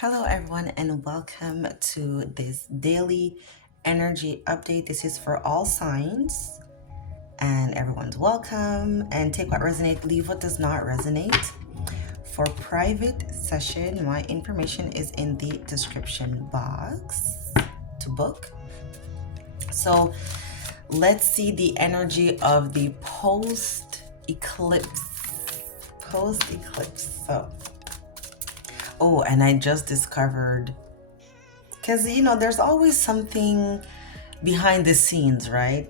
Hello, everyone, and welcome to this daily energy update. This is for all signs, and everyone's welcome. And take what resonates, leave what does not resonate. For private session, my information is in the description box to book. So let's see the energy of the post eclipse. Oh, and I just discovered, because there's always something behind the scenes, right?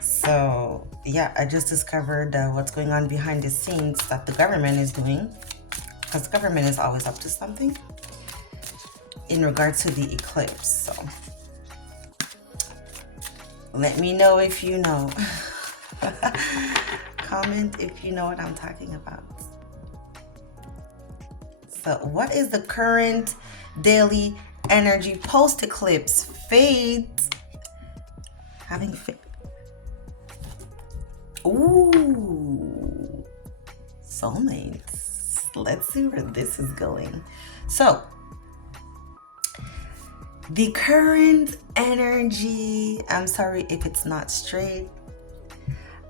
So yeah, I just discovered what's going on behind the scenes that the government is doing, because the government is always up to something in regards to the eclipse. So let me know if you know. Comment if you know what I'm talking about. So what is the current daily energy post eclipse? Fate. Having faith. Ooh, soulmates. Let's see where this is going. So the current energy, I'm sorry if it's not straight.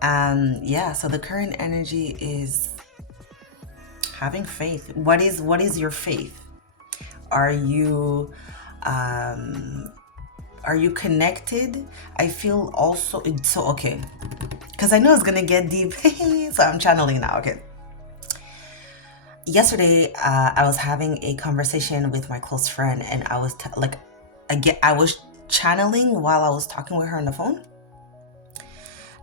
So the current energy is having faith. What is your faith? Are you connected? I feel also so okay, because I know it's gonna get deep. So I'm channeling now. Okay. Yesterday, I was having a conversation with my close friend, and I was I was channeling while I was talking with her on the phone,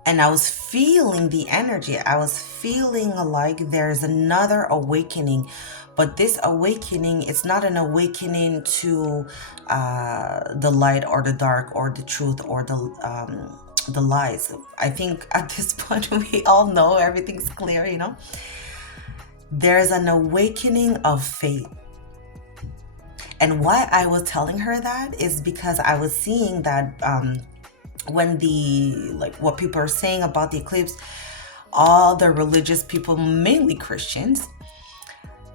and I was feeling the energy. I was feeling like there's another awakening, but this awakening, it's not an awakening to the light or the dark or the truth or the lies. I think at this point we all know everything's clear, There's an awakening of faith. And why I was telling her that is because I was seeing that when what people are saying about the eclipse, all the religious people, mainly Christians,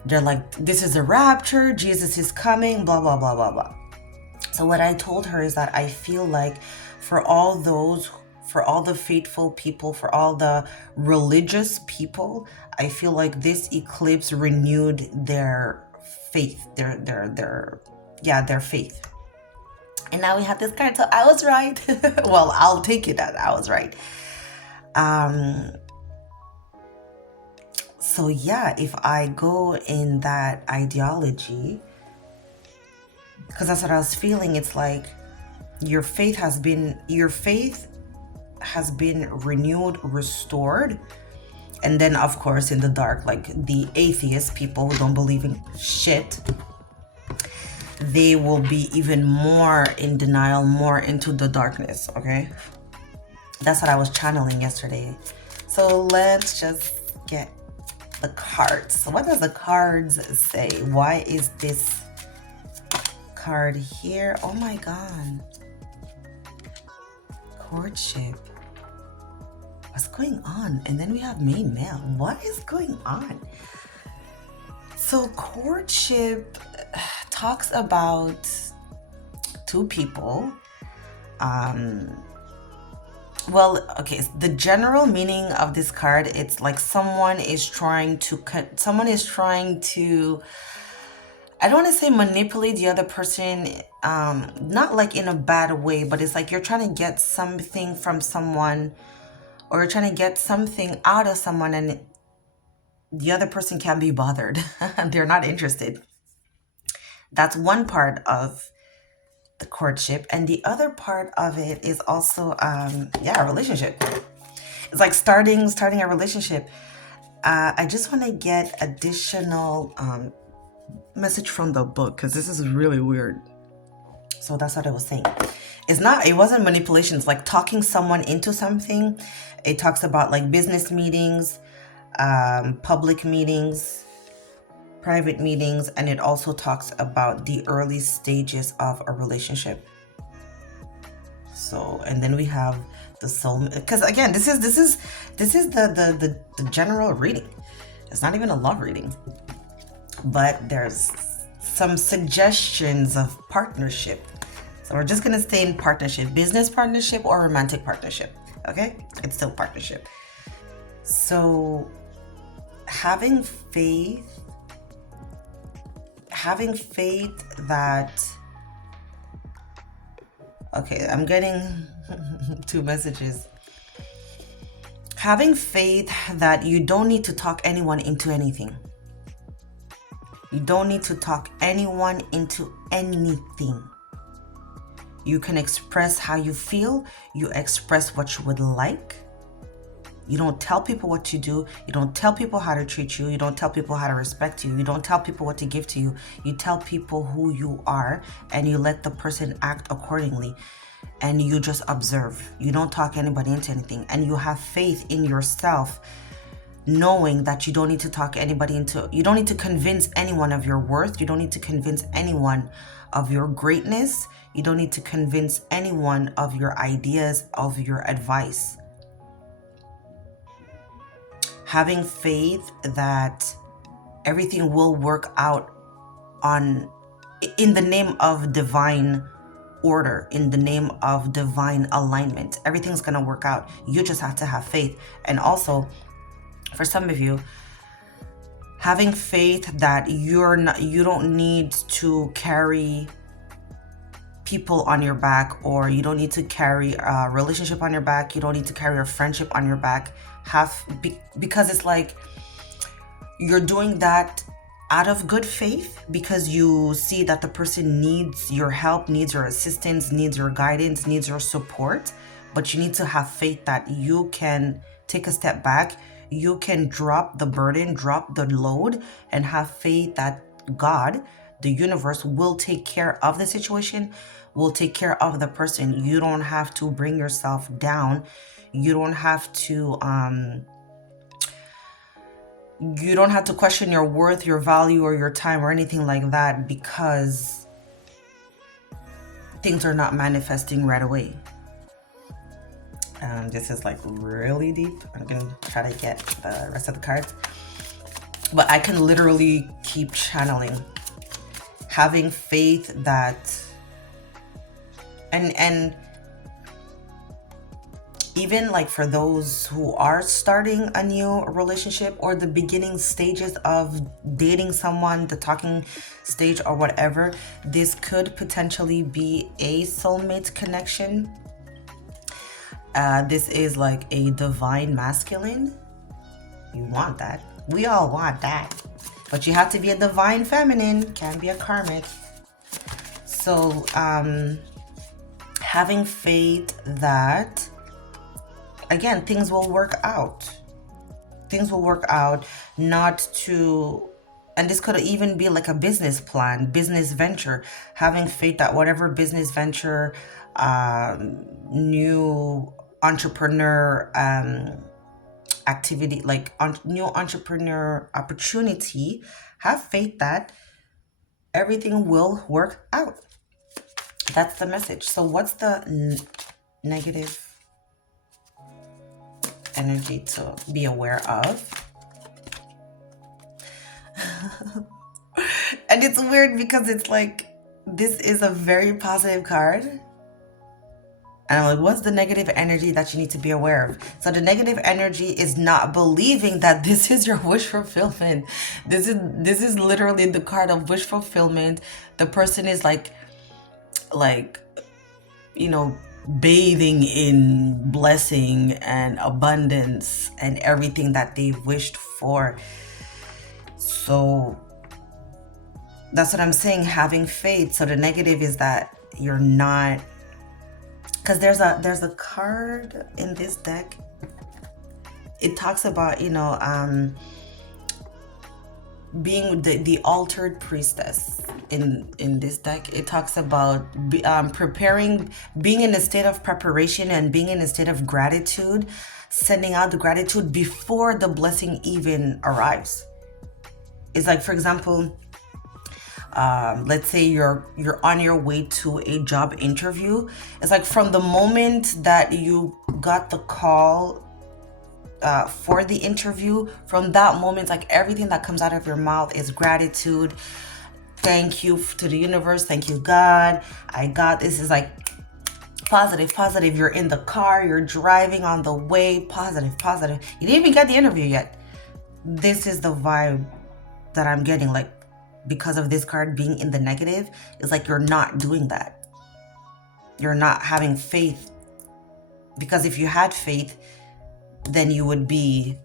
they're like, this is a rapture, Jesus is coming, blah, blah, blah, blah, blah. So what I told her is that I feel like for all the faithful people, for all the religious people, I feel like this eclipse renewed their faith, their faith. And now we have this card, so I was right. Well, I'll take it that I was right. So yeah, if I go in that ideology, because that's what I was feeling, it's like your faith has been renewed, restored. And then of course in the dark, like the atheist people who don't believe in shit, they will be even more in denial, more into the darkness. Okay, that's what I was channeling yesterday. So let's just get the cards. So what does the cards say? Why is this card here? Oh my god, courtship. What's going on? And then we have main male. What is going on? So courtship talks about two people. The general meaning of this card, it's like someone is trying to I don't want to say manipulate the other person, not like in a bad way, but it's like you're trying to get something from someone, or you're trying to get something out of someone, and the other person can't be bothered. They're not interested. That's one part of the courtship. And the other part of it is also, a relationship. It's like starting a relationship. I just want to get additional message from the book, because this is really weird. So that's what I was saying. It wasn't manipulation. It's like talking someone into something. It talks about like business meetings, public meetings, private meetings, and it also talks about the early stages of a relationship. So, and then we have the soul, because again, this is the general reading. It's not even a love reading, but there's some suggestions of partnership. So we're just gonna stay in partnership, business partnership or romantic partnership. Okay, it's still partnership. So having faith that, okay, I'm getting two messages. Having faith that you don't need to talk anyone into anything. You don't need to talk anyone into anything. You can express how you feel. You express what you would like. You don't tell people what to do. You don't tell people how to treat you. You don't tell people how to respect you. You don't tell people what to give to you. You tell people who you are and you let the person act accordingly. And you just observe. You don't talk anybody into anything. And you have faith in yourself, knowing that you don't need to talk anybody into, you don't need to convince anyone of your worth. You don't need to convince anyone of your greatness. You don't need to convince anyone of your ideas, of your advice. Having faith that everything will work out in the name of divine order, in the name of divine alignment. Everything's gonna work out. You just have to have faith. And also, for some of you, having faith that you don't need to carry people on your back, or you don't need to carry a relationship on your back. You don't need to carry a friendship on your back. Because it's like you're doing that out of good faith, because you see that the person needs your help, needs your assistance, needs your guidance, needs your support. But you need to have faith that you can take a step back. You can drop the burden, drop the load, and have faith that God, the universe, will take care of the situation, will take care of the person. You don't have to bring yourself down. You don't have to question your worth, your value, or your time, or anything like that, because things are not manifesting right away. This is like really deep. I'm gonna try to get the rest of the cards, but I can literally keep channeling. Having faith that, and even like for those who are starting a new relationship, or the beginning stages of dating someone, the talking stage or whatever, this could potentially be a soulmate connection. This is like a divine masculine. You want that. We all want that. But you have to be a divine feminine. Can't be a karmic. So, having faith that, again, things will work out. Things will work out, and this could even be like a business plan, business venture. Having faith that whatever business venture, new entrepreneur activity, like new entrepreneur opportunity, have faith that everything will work out. That's the message. So what's the negative energy to be aware of? And it's weird because it's like, this is a very positive card. And I'm like, what's the negative energy that you need to be aware of? So the negative energy is not believing that this is your wish fulfillment. This is literally the card of wish fulfillment. The person is like, bathing in blessing and abundance and everything that they've wished for. So that's what I'm saying, having faith. So the negative is that you're not, because there's a card in this deck. It talks about, being the altered priestess in this deck. It talks about preparing, being in a state of preparation and being in a state of gratitude, sending out the gratitude before the blessing even arrives. It's like, for example, let's say you're on your way to a job interview. It's like from the moment that you got the call for the interview, from that moment, like everything that comes out of your mouth is gratitude. Thank you to the universe. Thank you, God. I got this. Is like positive, positive. You're in the car, you're driving on the way. Positive, positive. You didn't even get the interview yet. This is the vibe that I'm getting. Like, because of this card being in the negative, it's like you're not doing that. You're not having faith. Because if you had faith, then you would be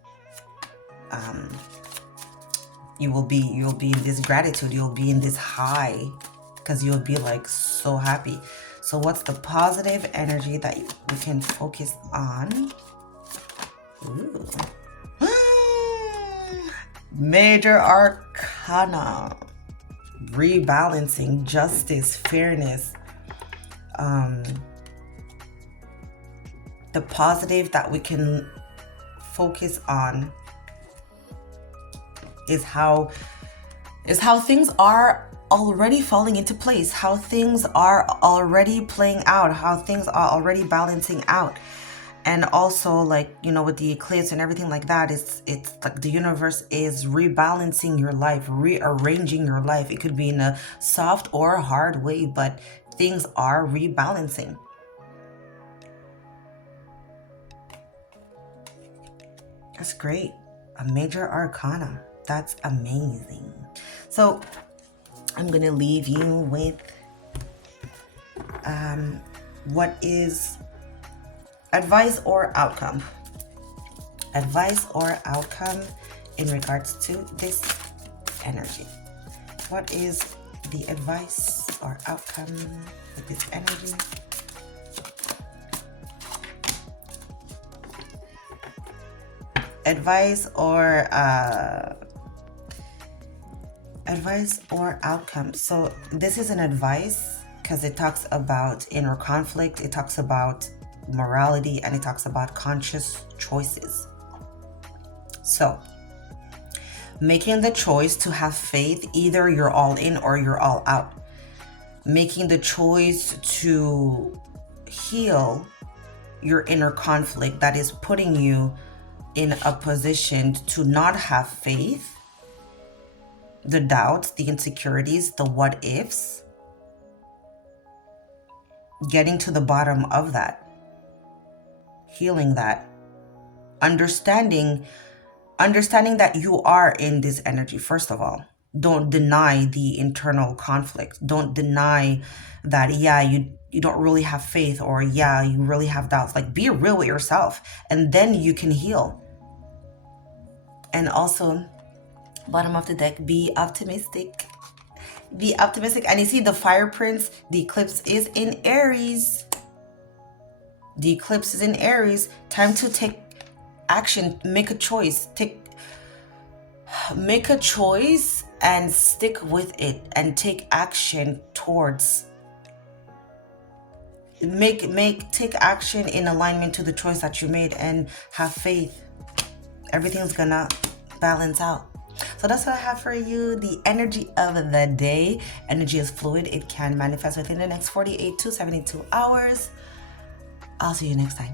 you'll be in this gratitude, you'll be in this high, because you'll be like so happy. So what's the positive energy that we can focus on? Ooh. Major Arcana, rebalancing, justice, fairness. The positive that we can focus on is how things are already falling into place, how things are already playing out, how things are already balancing out. And also, like, you know, with the eclipse and everything like that, it's like the universe is rebalancing your life, rearranging your life. It could be in a soft or hard way, but things are rebalancing. That's great. A major arcana. That's amazing. So I'm gonna leave you with what is advice or outcome. Advice or outcome in regards to this energy. What is the advice or outcome with this energy? Advice or outcome. So this is an advice because it talks about inner conflict, it talks about morality, and it talks about conscious choices. So making the choice to have faith, either you're all in or you're all out. Making the choice to heal your inner conflict that is putting you in a position to not have faith, the doubts, the insecurities, the what ifs, getting to the bottom of that, healing that, understanding that you are in this energy. First of all, don't deny the internal conflict. Don't deny that, yeah, you don't really have faith, or yeah, you really have doubts. Like, be real with yourself, and then you can heal. And also, bottom of the deck, be optimistic. Be optimistic. And you see the fire prince, the eclipse is in Aries. The eclipse is in Aries. Time to take action. Make a choice. Make a choice and stick with it, and take action towards. Take action in alignment to the choice that you made, and have faith. Everything's gonna balance out. So that's what I have for you. The energy of the day. Energy is fluid. It can manifest within the next 48 to 72 hours. I'll see you next time.